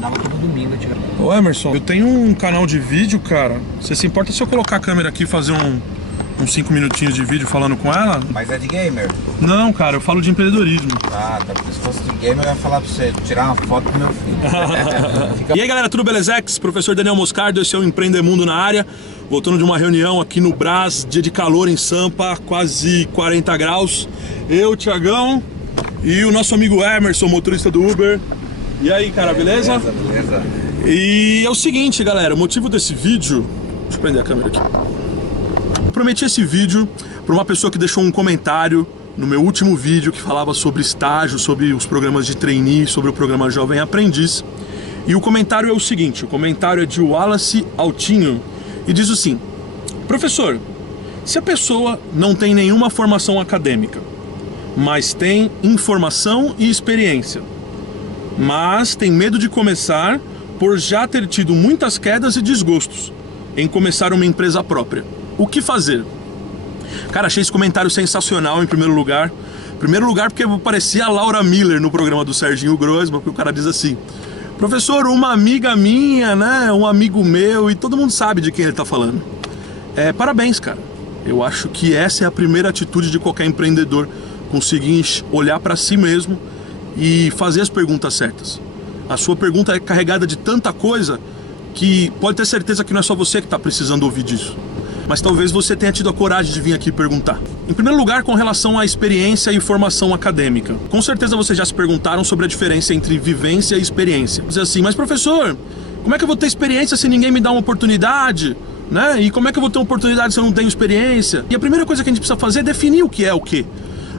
andava todo domingo. Ô Emerson, eu tenho um canal de vídeo, cara. Você se importa se eu colocar a câmera aqui e fazer uns 5 minutinhos de vídeo falando com ela? Mas é de gamer? Não, cara, eu falo de empreendedorismo. Ah, tá. Porque se fosse de gamer eu ia falar pra você tirar uma foto do meu filho. E aí galera, tudo belezex? Professor Daniel Moscardo, esse é o Empreendemundo na área. Voltando de uma reunião aqui no Brás, dia de calor em Sampa, quase 40 graus. Eu, Thiagão e o nosso amigo Emerson, motorista do Uber. E aí, cara, beleza? Beleza. E é o seguinte, galera, o motivo desse vídeo... Deixa eu prender a câmera aqui. Eu prometi esse vídeo para uma pessoa que deixou um comentário no meu último vídeo que falava sobre estágio, sobre os programas de trainee, sobre o programa Jovem Aprendiz. E o comentário é o seguinte, o comentário é de Wallace Altinho e diz assim: professor, se a pessoa não tem nenhuma formação acadêmica, mas tem informação e experiência, mas tem medo de começar por já ter tido muitas quedas e desgostos em começar uma empresa própria, o que fazer? Cara, achei esse comentário sensacional em primeiro lugar. Em primeiro lugar porque parecia a Laura Miller no programa do Serginho Groisman, porque o cara diz assim: professor, uma amiga minha, né, um amigo meu, e todo mundo sabe de quem ele tá falando. Parabéns, cara. Eu acho que essa é a primeira atitude de qualquer empreendedor, conseguir olhar para si mesmo e fazer as perguntas certas. A sua pergunta é carregada de tanta coisa que pode ter certeza que não é só você que está precisando ouvir disso. Mas talvez você tenha tido a coragem de vir aqui perguntar. Em primeiro lugar, com relação à experiência e formação acadêmica. Com certeza vocês já se perguntaram sobre a diferença entre vivência e experiência. Diz assim, mas professor, como é que eu vou ter experiência se ninguém me dá uma oportunidade? Né? E como é que eu vou ter uma oportunidade se eu não tenho experiência? E a primeira coisa que a gente precisa fazer é definir o que é o quê.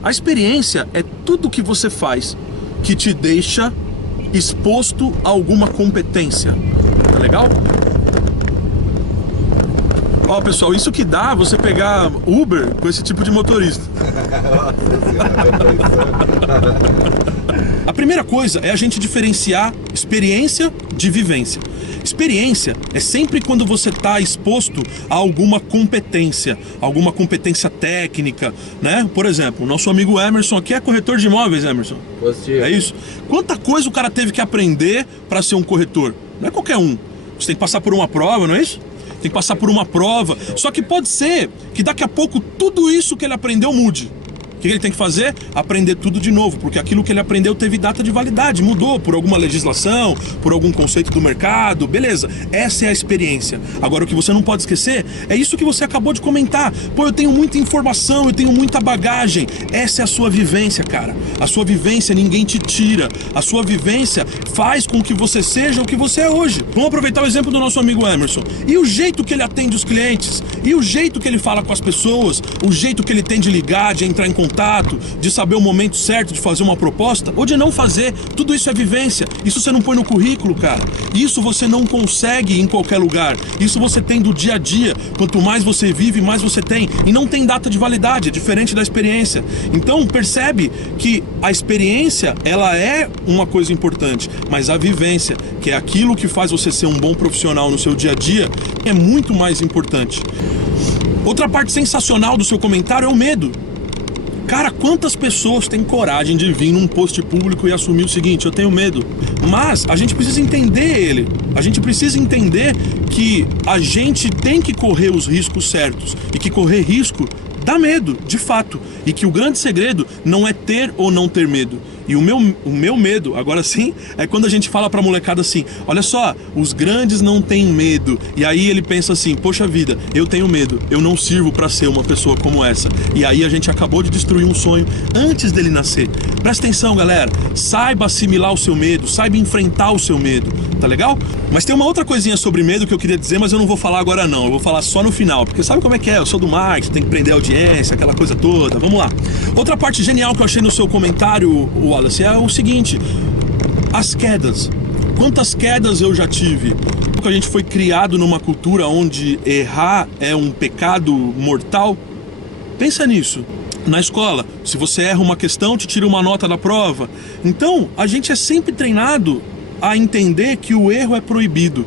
A experiência é tudo que você faz que te deixa exposto a alguma competência. Tá legal? Ó, pessoal, isso que dá você pegar Uber com esse tipo de motorista. A primeira coisa é a gente diferenciar experiência de vivência. Experiência é sempre quando você está exposto a alguma competência técnica, né? Por exemplo, o nosso amigo Emerson aqui é corretor de imóveis, Emerson. Positivo. É isso? Quanta coisa o cara teve que aprender para ser um corretor? Não é qualquer um. Você tem que passar por uma prova, não é isso? Tem que passar por uma prova. Só que pode ser que daqui a pouco tudo isso que ele aprendeu mude. O que ele tem que fazer? Aprender tudo de novo, porque aquilo que ele aprendeu teve data de validade, mudou por alguma legislação, por algum conceito do mercado, beleza. Essa é a experiência. Agora, o que você não pode esquecer é isso que você acabou de comentar. Pô, eu tenho muita informação, eu tenho muita bagagem. Essa é a sua vivência, cara. A sua vivência ninguém te tira. A sua vivência faz com que você seja o que você é hoje. Vamos aproveitar o exemplo do nosso amigo Emerson. E o jeito que ele atende os clientes, e o jeito que ele fala com as pessoas, o jeito que ele tem de ligar, de entrar em contato, de saber o momento certo de fazer uma proposta ou de não fazer, tudo isso é vivência. Isso você não põe no currículo, cara. Isso você não consegue em qualquer lugar. Isso você tem do dia a dia. Quanto mais você vive, mais você tem. E não tem data de validade, é diferente da experiência. Então percebe que a experiência, ela é uma coisa importante, mas a vivência, que é aquilo que faz você ser um bom profissional no seu dia a dia, é muito mais importante. Outra parte sensacional do seu comentário é o medo. Cara, quantas pessoas têm coragem de vir num post público e assumir o seguinte: eu tenho medo. Mas a gente precisa entender ele. A gente precisa entender que a gente tem que correr os riscos certos. E que correr risco dá medo, de fato. E que o grande segredo não é ter ou não ter medo. E o meu medo, agora sim, é quando a gente fala pra molecada assim: olha só, os grandes não têm medo. E aí ele pensa assim: poxa vida, eu tenho medo, eu não sirvo pra ser uma pessoa como essa. E aí a gente acabou de destruir um sonho antes dele nascer. Presta atenção, galera, saiba assimilar o seu medo, saiba enfrentar o seu medo, tá legal? Mas tem uma outra coisinha sobre medo que eu queria dizer, mas eu não vou falar agora não, eu vou falar só no final, porque sabe como é que é? Eu sou do marketing, tem que prender a audiência, aquela coisa toda, vamos lá. Outra parte genial que eu achei no seu comentário, Wallace, é o seguinte: as quedas. Quantas quedas eu já tive? Porque a gente foi criado numa cultura onde errar é um pecado mortal. Pensa nisso. Na escola, se você erra uma questão, te tira uma nota da prova. Então, a gente é sempre treinado a entender que o erro é proibido.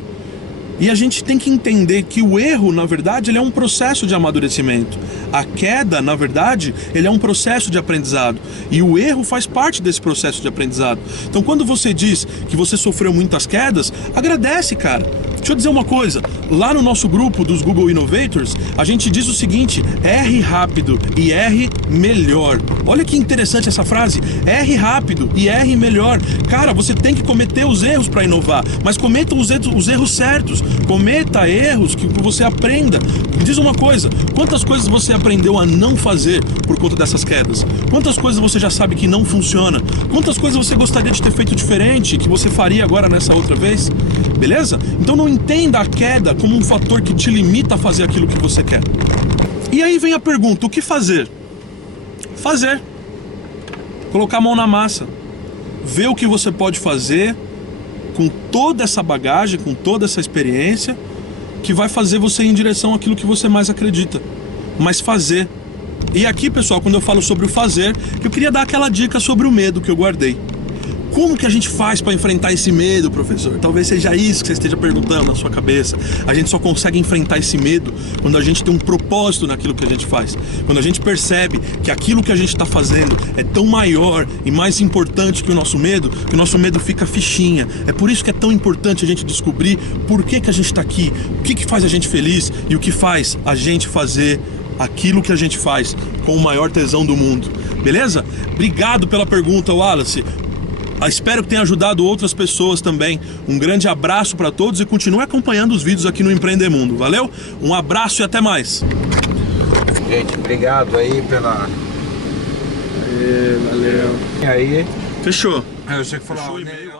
E a gente tem que entender que o erro, na verdade, ele é um processo de amadurecimento. A queda, na verdade, ele é um processo de aprendizado. E o erro faz parte desse processo de aprendizado. Então, quando você diz que você sofreu muitas quedas, agradece, cara. Deixa eu dizer uma coisa, lá no nosso grupo dos Google Innovators, a gente diz o seguinte: erre rápido e erre melhor. Olha que interessante essa frase, erre rápido e erre melhor. Cara, você tem que cometer os erros para inovar, mas cometa os erros certos, cometa erros que você aprenda. Me diz uma coisa, quantas coisas você aprendeu a não fazer por conta dessas quedas? Quantas coisas você já sabe que não funciona? Quantas coisas você gostaria de ter feito diferente, que você faria agora nessa outra vez? Beleza? Então não entenda a queda como um fator que te limita a fazer aquilo que você quer. E aí vem a pergunta, o que fazer? Fazer. Colocar a mão na massa. Ver o que você pode fazer com toda essa bagagem, com toda essa experiência, que vai fazer você ir em direção àquilo que você mais acredita. Mas fazer. E aqui, pessoal, quando eu falo sobre o fazer, eu queria dar aquela dica sobre o medo que eu guardei. Como que a gente faz para enfrentar esse medo, professor? Talvez seja isso que você esteja perguntando na sua cabeça. A gente só consegue enfrentar esse medo quando a gente tem um propósito naquilo que a gente faz. Quando a gente percebe que aquilo que a gente está fazendo é tão maior e mais importante que o nosso medo fica fichinha. É por isso que é tão importante a gente descobrir por que a gente está aqui, o que faz a gente feliz e o que faz a gente fazer aquilo que a gente faz com o maior tesão do mundo. Beleza? Obrigado pela pergunta, Wallace. Espero que tenha ajudado outras pessoas também. Um grande abraço para todos e continue acompanhando os vídeos aqui no Empreendemundo. Valeu? Um abraço e até mais. Gente, obrigado aí pela... Valeu. E aí? Fechou. Eu sei que falar. Fechou o e-mail.